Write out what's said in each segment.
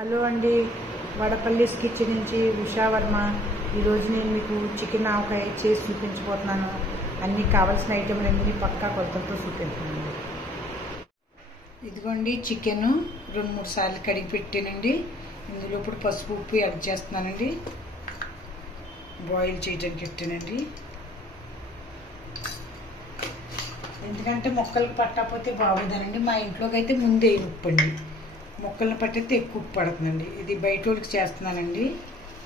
Hello అండి, వడపల్లిస్ kitchen నుంచి ఉషా వర్మ. ఈరోజు నేను మీకు చికెన్ ఆవకాయ చేసి చూపించబోతున్నాను. అన్నీ కావాల్సిన ఐటెంలన్నీ పక్కా కొలతలతో చూపించానండి. ఇదిగోండి చికెన్ 2-3 సార్లు కడిగి పెట్టానండి. ఇందులో ఇప్పుడు పసుపు ఉప్పు యాడ్ చేస్తున్నానండి. బాయిల్ చేయడానికి పెట్టానండి. ఎందుకంటే మొక్కలకు పట్టకపోతే బాగోదనండి. మా ఇంట్లోకి అయితే ముందే ఉప్పు అండి, ముక్కలను పట్టితే ఎక్కువ ఉప్పు పడుతుందండి. ఇది బయట వాళ్ళకి చేస్తున్నానండి,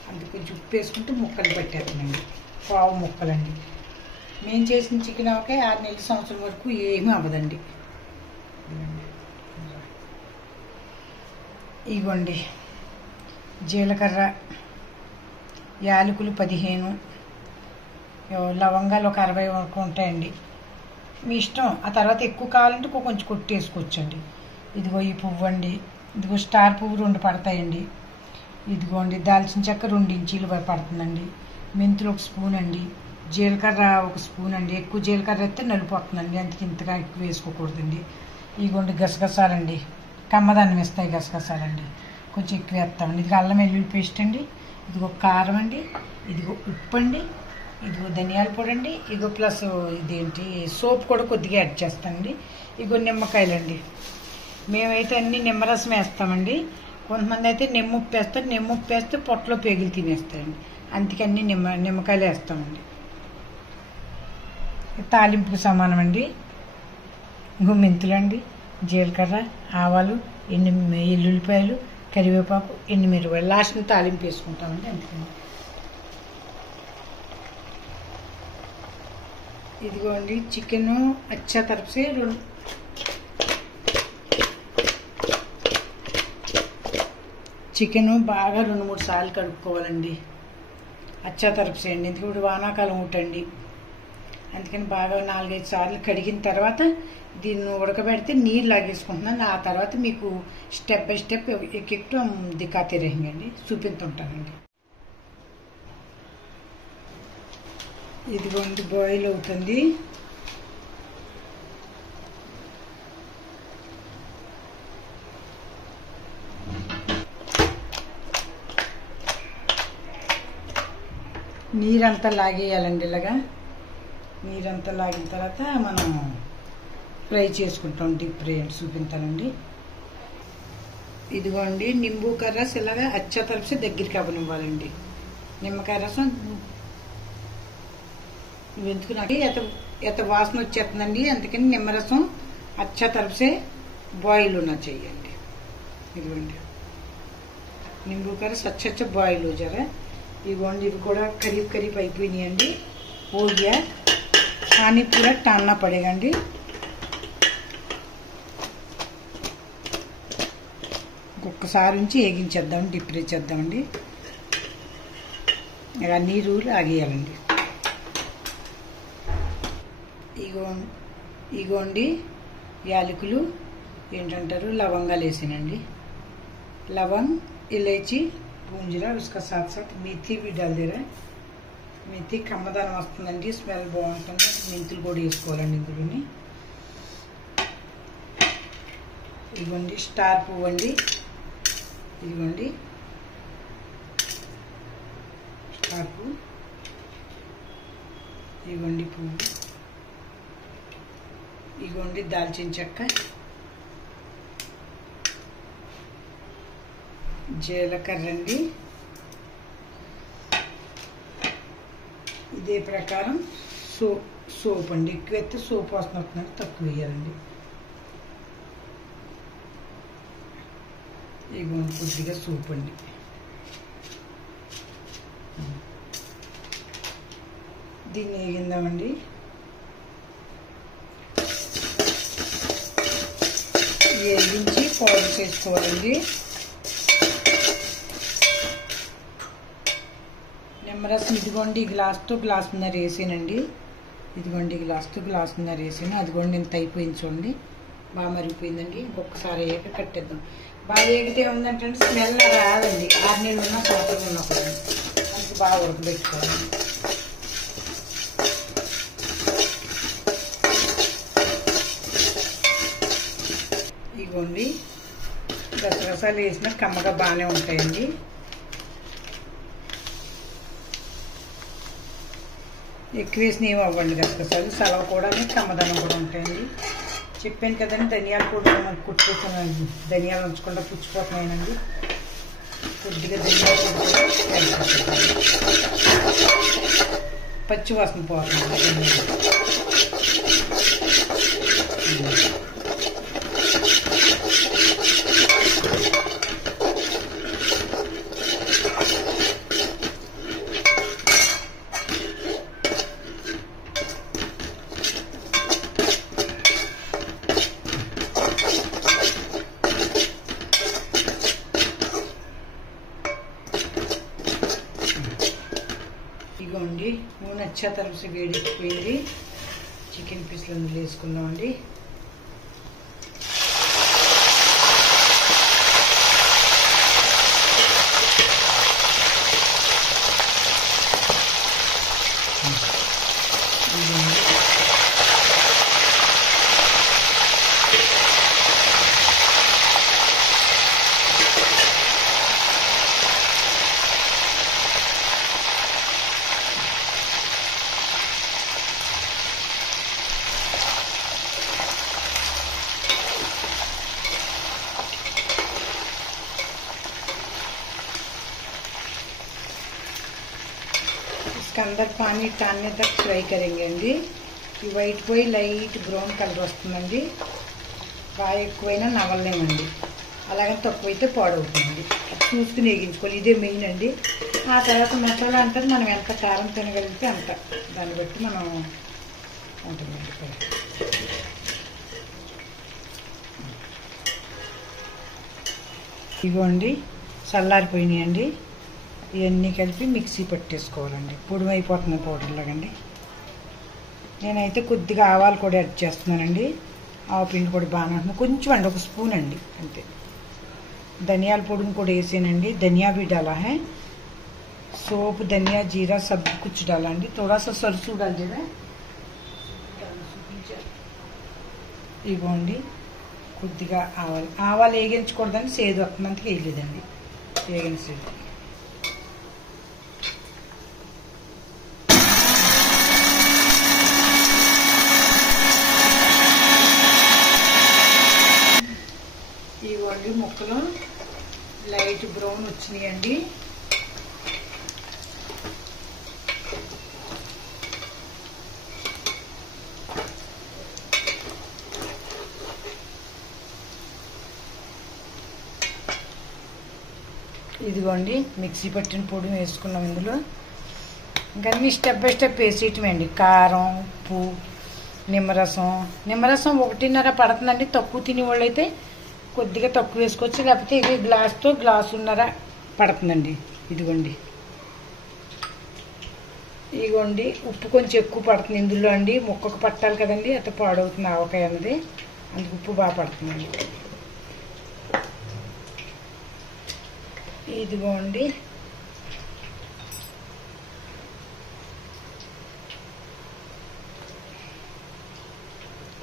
అందుకు కొంచెం ఉప్పు వేసుకుంటూ ముక్కలు పట్టేస్తున్నాండి. పావు ముక్కలండి. మేము చేసిన చికెన్ ఆవకాయ 6 నెలల సంవత్సరం వరకు ఏమీ అవ్వదండి. ఇగోండి జీలకర్ర, యాలకులు 15, లవంగాలు ఒక 60 వరకు ఉంటాయండి. మీ ఇష్టం. ఆ తర్వాత ఎక్కువ కావాలంటే కొంచెం కొట్టేసుకోవచ్చండి. ఇదిగో ఈ పువ్వు అండి, ఇదిగో స్టార్ పువ్వు 2 పడతాయండి. ఇదిగోండి దాల్చిన చెక్క 2 ఇంచీలు పడుతుందండి. మెంతులు 1 స్పూన్ అండి. జీలకర్ర 1 స్పూన్ అండి. ఎక్కువ జీలకర్ర అయితే నలిపోతుందండి, అందుకే ఇంతగా ఎక్కువ వేసుకోకూడదండి. ఇదిగోండి గసగసాలండి, కమ్మదాన్ని వేస్తాయి గసగసాలండి, కొంచెం ఎక్కువ వేస్తామండి. ఇది అల్లం వెల్లుల్లి పేస్ట్ అండి. ఇదిగో కారం అండి, ఇదిగో ఉప్పు అండి, ఇదిగో ధనియాల పొడి అండి, ఇదిగో ప్లస్ ఇదేంటి సోప్ కూడా కొద్దిగా యాడ్ చేస్తానండి. ఇదిగో నిమ్మకాయలండి. మేమైతే అన్ని నిమ్మరసం వేస్తామండి. కొంతమంది అయితే నిమ్మప్పు వేస్తారు. నిమ్మప్పు వేస్తే పొట్టలో పేగులు తినేస్తాయండి, అందుకే అన్ని నిమ్మకాయలు వేస్తామండి. తాలింపుకి సమానం అండి. ఇంకో మెంతులండి, జీలకర్ర, ఆవాలు, ఎల్లుల్లిపాయలు, కరివేపాకు, ఎండుమిరపకాయలు లాస్ట్ని తాలింపు వేసుకుంటామండి. అందుకని ఇదిగోండి చికెను అచ్చా తరపుసే చికెను బాగా 2-3 సార్లు కడుక్కోవాలండి. అచ్చా తరపుసే అండి, ఎందుకంటే ఇప్పుడు వానాకాలం ఉంటండి, అందుకని బాగా 4-5 సార్లు కడిగిన తర్వాత దీన్ని ఉడకబెడితే నీరు లాగేసుకుంటున్నాను. ఆ తర్వాత మీకు స్టెప్ బై స్టెప్ ఎక్కెక్టు దిక్కాతే రహింగండి చూపిస్తుంటానండి. ఇదిగోండి బాయిల్ అవుతుంది. నీరంతా లాగేయాలండి. ఇలాగా నీరంతా లాగిన తర్వాత మనం ఫ్రై చేసుకుంటాం. డీప్ ఫ్రై అని చూపించాలండి. ఇదిగోండి నింబూకాయ రసం ఇలాగా అచ్చా తరపుసే దగ్గరికి అవ్వనివ్వాలండి. నిమ్మకాయ రసం ఎందుకు నాకు ఎత వాసన వచ్చేస్తుందండి, అందుకని నిమ్మరసం అచ్చా తరపుసే బాయిల్ ఉన్న చెయ్యండి. ఇదిగోండి నింబూకాయ రసం అచ్చ బాయిల్ జరా. ఇదిగోండి ఇవి కూడా కరీబ్ అయిపోయినాయండి. हो गया, पानी पूरा टालना पड़ेगा अंडी. ఒక్కసారి నుంచి ఏగించేద్దాం, డీప్ ఫ్రై చేద్దామండి. ఇలా నీరు ఆగేయాలండి. ఇగోండి యాలకులు ఏంటంటారు లవంగాలు వేసానండి. లవంగ్, ఇలాచి, పూంజరా, उसका साथ साथ मेथी भी डाल दे रहा है. మెతి కమ్మదానం వస్తుందండి, స్మెల్ బాగుంటుంది. మెంతులు కూడా వేసుకోవాలండి ఇందులోని. ఇదిగోండి స్టార్ పువ్వు అండి, ఇదిగోండి స్టార్ పువ్వు, ఇదిగోండి పువ్వు, ఇదిగోండి దాల్చిన చెక్క, జీలకర్ర అండి. ఇదే ప్రకారం సోప్ అండి. ఎక్కువ అయితే సోప్ వాసన వస్తుందంటే తక్కువ వేయాలండి. ఇగోండి కొద్దిగా సోప్ అండి. దీన్ని వేగిందామండి. వేగించి పౌడర్ చేసుకోవాలండి. నిమ్మరసం ఇదిగోండి గ్లాసున్నర వేసానండి. ఇదిగోండి గ్లాసున్నర వేసాను. అదిగోండి ఇంత అయిపోయింది చూడండి, బాగా మరిగిపోయిందండి. ఇంకొకసారి వేయక కట్టేద్దాం. బాగా వేగితే ఉందంటే స్మెల్ రాదండి. 6 నెలలు ఉన్నా సంవత్సరం ఉన్నప్పుడు అందుకు బాగా ఉడకబెట్టుకోవాలి. ఇదిగోండి గసగసాలు వేసిన కమ్మగా బాగానే ఉంటాయండి. ఎక్కువ వేసిన ఏమి అవ్వండి గసగసాలు, సలవ కూడా కమ్మదనం కూడా ఉంటాయండి. చెప్పాను కదండి ధనియాలు కూడా మనకు కుట్టుకుంటున్నాను, ధనియాలు ఉంచకుండా పుచ్చిపోతున్నాయండి. కొద్దిగా ధనియాలు పచ్చి వాసన పోతుంది. ఇదిగోండి నూనె అచ్చా తలసి వేడెక్కిపోయింది. చికెన్ పీస్లు అందులో వేసుకుందామండి. इसका अंदर पानी टालने तक फ्राई करेंगे अंडी. ఈ వైట్ పోయి లైట్ బ్రౌన్ కలర్ వస్తుందండి. బాగా ఎక్కువైనా నవలలేమండి, అలాగని తక్కువైతే పాడవుతుందండి. చూసుకుని వేగించుకోవాలి, ఇదే మెయిన్ అండి. ఆ తర్వాత మసాలా అంటారు మనం ఎంత కారం తినగలిగితే అంత, దాన్ని బట్టి మనం ఉంటుందండి. ఇదిగోండి చల్లారిపోయినాయండి. ఇవన్నీ కలిపి మిక్సీ పట్టేసుకోవాలండి. పొడి అయిపోతుంది పౌడర్ లాగండి. నేనైతే కొద్దిగా ఆవాలు కూడా యాడ్ చేస్తున్నానండి. ఆవ పిండి కూడా బాగా ఉంటుంది, కొంచెం అండి, ఒక స్పూన్ అండి అంతే. ధనియాల పొడిని కూడా వేసానండి. ధనియా भी डाला है, सौंफ धनिया जीरा सब कुछ डाला अंडी. थोड़ा सा सरसों डाल देना. ఇవ్వండి కొద్దిగా ఆవాలు వేగించకూడదని సేదు వస్తుందంటే వేయలేదండి, వేగిన సేదు. ఇవ్వండి ముక్కలు లైట్ బ్రౌన్ వచ్చినాయండి. ఇదిగోండి మిక్సీ పట్టిన పొడి వేసుకున్నాం ఇందులో. ఇంకా అన్ని స్టెప్ బై స్టెప్ వేసేయటమేండి. కారం, ఉప్పు, నిమ్మరసం 1.5 పడుతుందండి. తక్కువ తినేవాళ్ళు అయితే కొద్దిగా తక్కువ వేసుకోవచ్చు, లేకపోతే ఇది గ్లాస్తో 1.5 గ్లాసు పడుతుందండి. ఇదిగోండి ఇదిగోండి ఉప్పు కొంచెం ఎక్కువ పడుతుంది ఇందులో అండి. ముక్కకు పట్టాలి కదండి, అత పాడవుతుంది ఆవకాయ అన్నది, అందుకు ఉప్పు బాగా పడుతుందండి. ఇదిగోండి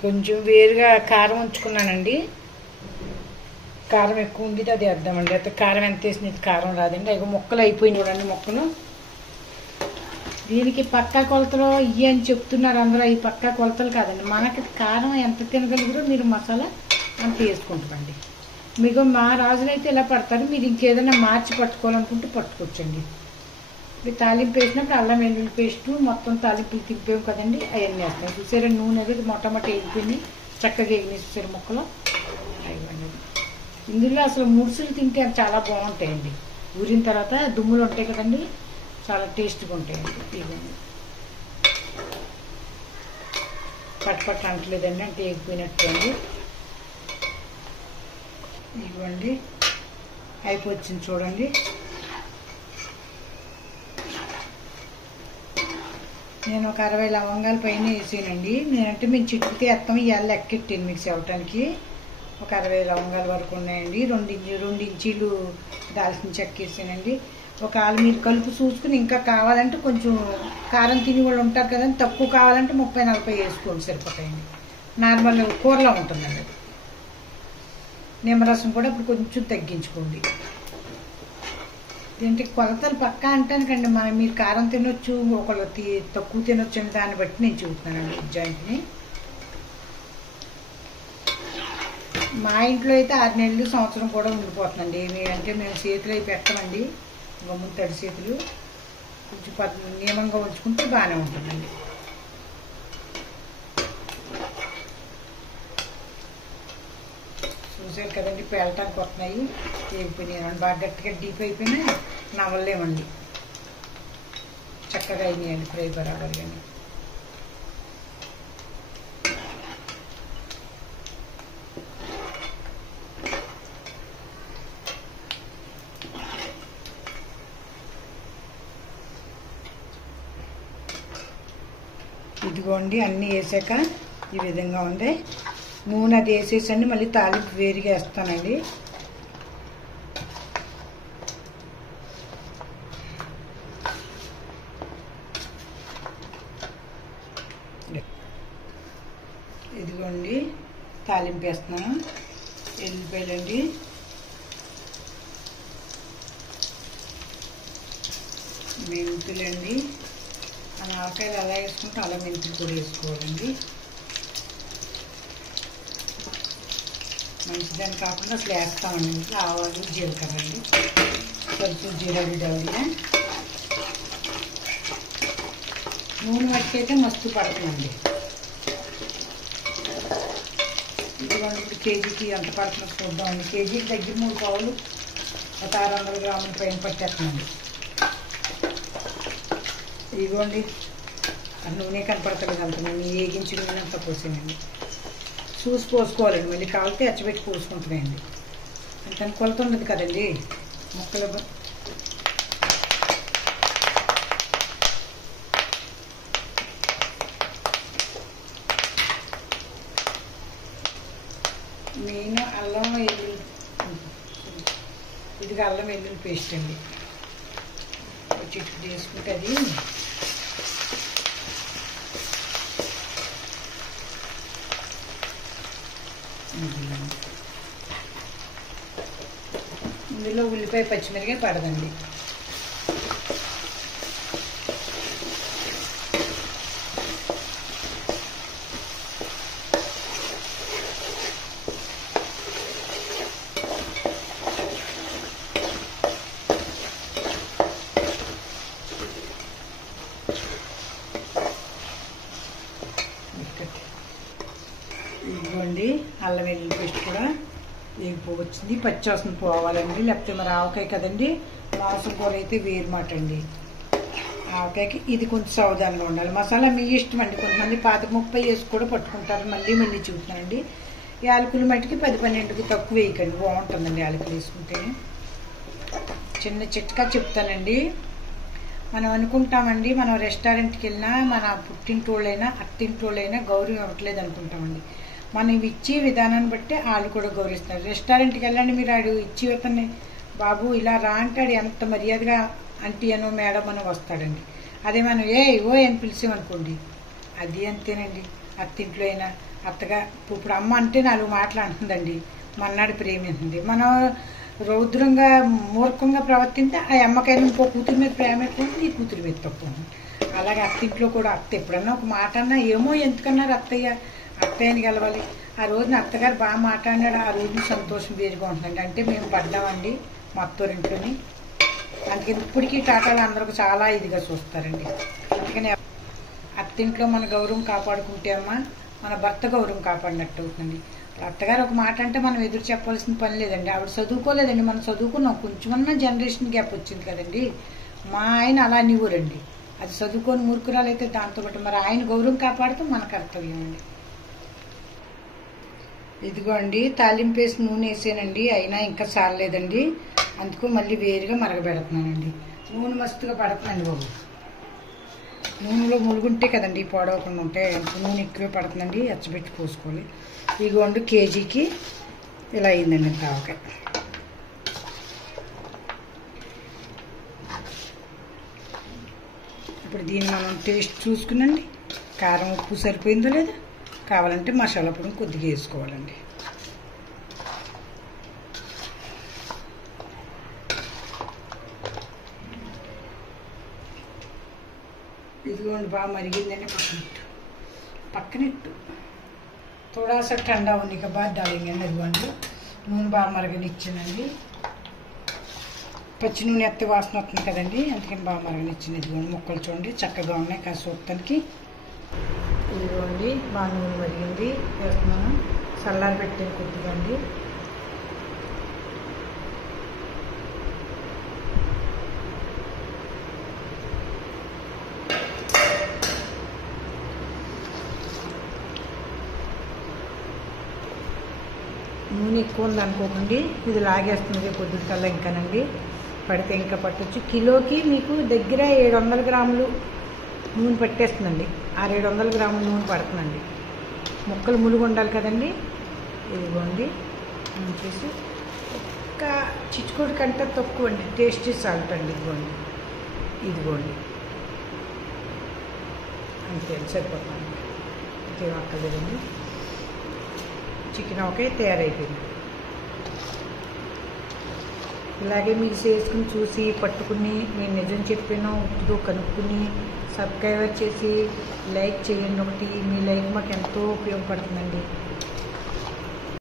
కొంచెం వేరుగా కారం ఉంచుకున్నానండి. కారం ఎక్కువ ఉంది, అది వేద్దామండి. అయితే కారం ఎంత వేసినది కారం రాదండి. అవి ముక్కలు అయిపోయినాయి చూడండి. ముక్కలు దీనికి పక్కా కొలతలు ఇవి అని చెప్తున్నారు అందరూ. ఈ పక్కా కొలతలు కాదండి, మనకి కారం ఎంత తినగలుగుతారో మీరు మసాలా అంత వేసుకుంటారండి. మీకు మా రాజులు అయితే ఇలా పడతారు, మీరు ఇంకేదైనా మార్చి పట్టుకోవాలనుకుంటే పట్టుకోవచ్చండి. ఇప్పుడు తాలింపు వేసినప్పుడు అల్లం వెల్లుల్లి పేస్టు మొత్తం తాలింపులు తిప్పాము కదండి, అవన్నీ వేస్తాం. చూసారా నూనె అనేది మొట్టమొదటి వేగిపోయింది, చక్కగా వేగినాయి చూసారు ముక్కలు. అవన్నీ ఇందులో అసలు ముడుసులు తింటే చాలా బాగుంటాయండి. ఊరిన తర్వాత దుమ్ములు ఉంటాయి కదండి, చాలా టేస్ట్గా ఉంటాయండి. ఇవన్నీ పట్టు అంటలేదండి, అంటే వేగిపోయినట్టు అండి. ఇవ్వండి అయిపోయింది చూడండి. నేను ఒక 60 లవంగాలు పైన వేసానండి. నేనంటే మేము చిట్టుకి వేస్తాం, ఇవాళ లెక్కెట్టాను మీకు చెప్పడానికి. ఒక 60 లవంగాల వరకు ఉన్నాయండి. 2 ఇంచీలు దాల్చిన చెక్క వేసానండి. ఒకవేళ మీరు కలుపు చూసుకుని ఇంకా కావాలంటే కొంచెం కారం తిని వాళ్ళు ఉంటారు కదండి, తక్కువ కావాలంటే 30-40 వేసుకోండి, సరిపోతాయండి. నార్మల్ కూరలో ఉంటుందండి అది. నిమ్మరసం కూడా ఇప్పుడు కొంచెం తగ్గించుకోండి. దీంట్లో కొలతలు పక్కా అంటానికండి, మీరు కారం తినొచ్చు, ఒకళ్ళు తక్కువ తినొచ్చు అని దాన్ని బట్టి నేను చూస్తున్నానండి జాయింట్ని. మా ఇంట్లో అయితే 6 నెలలు సంవత్సరం కూడా ఉండిపోతుందండి. అంటే మేము చేతులు అవి పెట్టమండి, గమ్మున తడి చేతులు కొంచెం నియమంగా ఉంచుకుంటే బాగానే ఉంటుందండి. చూసారు కదండి, పేలటానికి వస్తున్నాయి, వేగిపోయినాయి. బాగా గట్టిగా డీప్ అయిపోయినా నవ్వలేమండి, చక్కగా అయినాయండి ఫ్రై బరాబర్. కానీ ఇదిగోండి అన్నీ వేసాక ఈ విధంగా ఉంది. నూనె అది వేసేసండి, మళ్ళీ తాలింపు వేరుగా వేస్తానండి. ఇదిగోండి తాలింపు వేస్తున్నాను. ఎల్లిపాయలండి, మెంతులండి, మన ఆవకాయలు అలా వేసుకుంటే అలా మెంతులు కూడా వేసుకోవాలండి. మంచిదని కాకుండా అసలు వేస్తామండి. ఆవాలు, జీలకర్ర అండి, కొంచెం జీలకర్ర డౌలిగా నూనె మట్టికైతే మస్తు పడుతుందండి. ఇదిగోండి ఇప్పుడు కేజీకి ఎంత పడుతుందో చూద్దామండి. కేజీకి దగ్గర 3 పావులు, ఒక 600 గ్రాముల పైన పట్టేస్తున్నాండి. ఇదిగోండి నూనె కనపడతలేదు అంత, నేను వేగించి నూనె అంతా పోసానండి. చూసి పోసుకోవాలండి, మళ్ళీ కావాలితే ఎచ్చబెట్టి పోసుకుంటున్నాయండి. అంత కొలత ఉండదు కదండి ముక్కలు. మెయిన్ అల్లం వెల్లుల్లి, ఇదిగా అల్లం వెల్లుల్లి పేస్ట్ అండి. చిట్టు తీసుకుంటే అది ఇందులో ఉల్లిపాయ పచ్చిమిరకాయ పడదండి. ఇదిగోండి అల్లం వెల్లుల్లి పేస్ట్ కూడా వేగిపోవచ్చింది. పచ్చివాసన పోవాలండి, లేకపోతే మరి ఆవకాయ కదండి, మాంసం కూర అయితే వేరుమాట అండి. ఆవకాయకి ఇది కొంచెం సావధానంగా ఉండాలి. మసాలా మీ ఇష్టం అండి, కొంతమంది 25-30 వేసి కూడా పట్టుకుంటారు. మళ్ళీ చూపుతానండి. యాలకులు మట్టికి 10-12కి తక్కువ వేయకండి, బాగుంటుందండి యాలకులు వేసుకుంటే. చిన్న చిట్కా చెప్తానండి. మనం అనుకుంటామండి, మనం రెస్టారెంట్కి వెళ్ళినా, మన పుట్టింటోళ్ళైనా అత్తింటోళ్ళైనా గౌరవం ఇవ్వట్లేదు అనుకుంటామండి. మనం ఇచ్చే విధానాన్ని బట్టి వాళ్ళు కూడా గౌరవిస్తారు. రెస్టారెంట్కి వెళ్ళండి, మీరు ఆడు ఇచ్చి ఇవ్వతాన్ని బాబు ఇలా రా అంటాడు, ఎంత మర్యాదగా ఆంటీ అనో మేడం అనో వస్తాడండి. అదే మనం ఓ అని పిలిచామనుకోండి, అది అంతేనండి. అత్తింట్లో అయినా అత్తగా ఇప్పుడు అమ్మ అంటే 4 మాటలు అంటుందండి, మన్నాడు ప్రేమింటుంది. మనం రౌద్రంగా మూర్ఖంగా ప్రవర్తింటే ఆ అమ్మకైనా ఇంకో కూతురి మీద ప్రేమ ఎక్కువ, ఈ కూతురి మీద తక్కువ. అలాగే అత్తింట్లో కూడా అత్త ఎప్పుడన్నా ఒక మాట అన్నా ఏమో ఎందుకన్నారు అత్తయ్యని గెలవాలి. ఆ రోజున అత్తగారు బాగా మాట్లాడినాడు, ఆ రోజున సంతోషం వేరుగా ఉంటుందండి. అంటే మేము పడ్డామండి మా అత్తోరింట్లోని. అందుకని ఇప్పటికీ టాటాలు అందరూ చాలా ఇదిగా చూస్తారండి. అందుకని అత్తింట్లో మన గౌరవం కాపాడుకుంటే అమ్మ మన భర్త గౌరవం కాపాడినట్టు అవుతుంది. అత్తగారు ఒక మాట అంటే మనం ఎదురు చెప్పాల్సిన పని లేదండి. ఆవిడ చదువుకోలేదండి, మనం చదువుకున్నాం, కొంచెమన్నా జనరేషన్ గ్యాప్ వచ్చింది కదండి. మా ఆయన అలా నివ్వరండి, అది చదువుకొని మూర్ఖురాలు అయితే దాంతోపాటు మరి ఆయన గౌరవం కాపాడుతూ మన కర్తవ్యం అండి. ఇదిగోండి తాలింపు వేసి నూనె వేసానండి, అయినా ఇంకా చాలలేదండి. అందుకు మళ్ళీ వేరుగా మరగబెడుతున్నానండి. నూనె మస్తుగా పడుతుందండి బాబు. నూనెలో ములుగుంటే కదండి పొడవకుండా ఉంటే, నూనె ఎక్కువే పడుతుందండి, ఎచ్చబెట్టి పోసుకోవాలి. ఇదిగోండి కేజీకి ఇలా అయిందండి ఆవకాయ. ఇప్పుడు దీన్ని మనం టేస్ట్ చూసుకునండి, కారం ఉప్పు సరిపోయిందో లేదా, కావాలంటే మసాలా పొడి కొద్దిగా వేసుకోవాలండి. ఇదిగోండి బాగా మరిగిందండి. పక్కనెట్టు थोड़ा सा ठंडा होने के बाद डालेंगे ఇదిగోండి నూనె బాగా మరగనిచ్చానండి. పచ్చి నూనె ఎత్త వాసన వస్తుంది కదండి, అందుకని బాగా మరగనిచ్చింది. ఇదిగోండి ముక్కలు చూడండి చక్కగా ఉన్నాయి కాస్త సూత్తానికి. ఇదిగోండి బాగా నూనె మరిగింది, వేస్తున్నాను. చల్లారి పెట్టాను కొద్దిగా అండి. నూనె ఎక్కువ ఉంది అనుకోకండి, ఇది లాగేస్తుంది పొద్దుకల్లా ఇంకానండి. పడితే ఇంకా పట్టొచ్చు. కిలోకి మీకు దగ్గర 700 గ్రాములు నూనె పట్టేస్తుందండి. 700 గ్రాముల నూనె పడుతుందండి. ముక్కలు ములుగు ఉండాలి కదండి. ఇదిగోండి చేసి ఒక్క చిచ్చుకోడి కంటే తక్కువ అండి, టేస్టీ సాల్ట్ అండి. ఇదిగోండి అంతే సరిపోతుంది, ఇంకేం అక్కర్లేదండి. చికెన్ ఒకే తయారైపోయింది. ఇలాగే మీరు చేసుకుని చూసి పట్టుకుని నేను నిజం చెప్పానో ఉప్పుదో కనుక్కుని సబ్స్క్రైబర్ చేసి లైక్ చేయండి. ఒకటి మీ లైక్ మాకు ఎంతో ఉపయోగపడుతుందండి.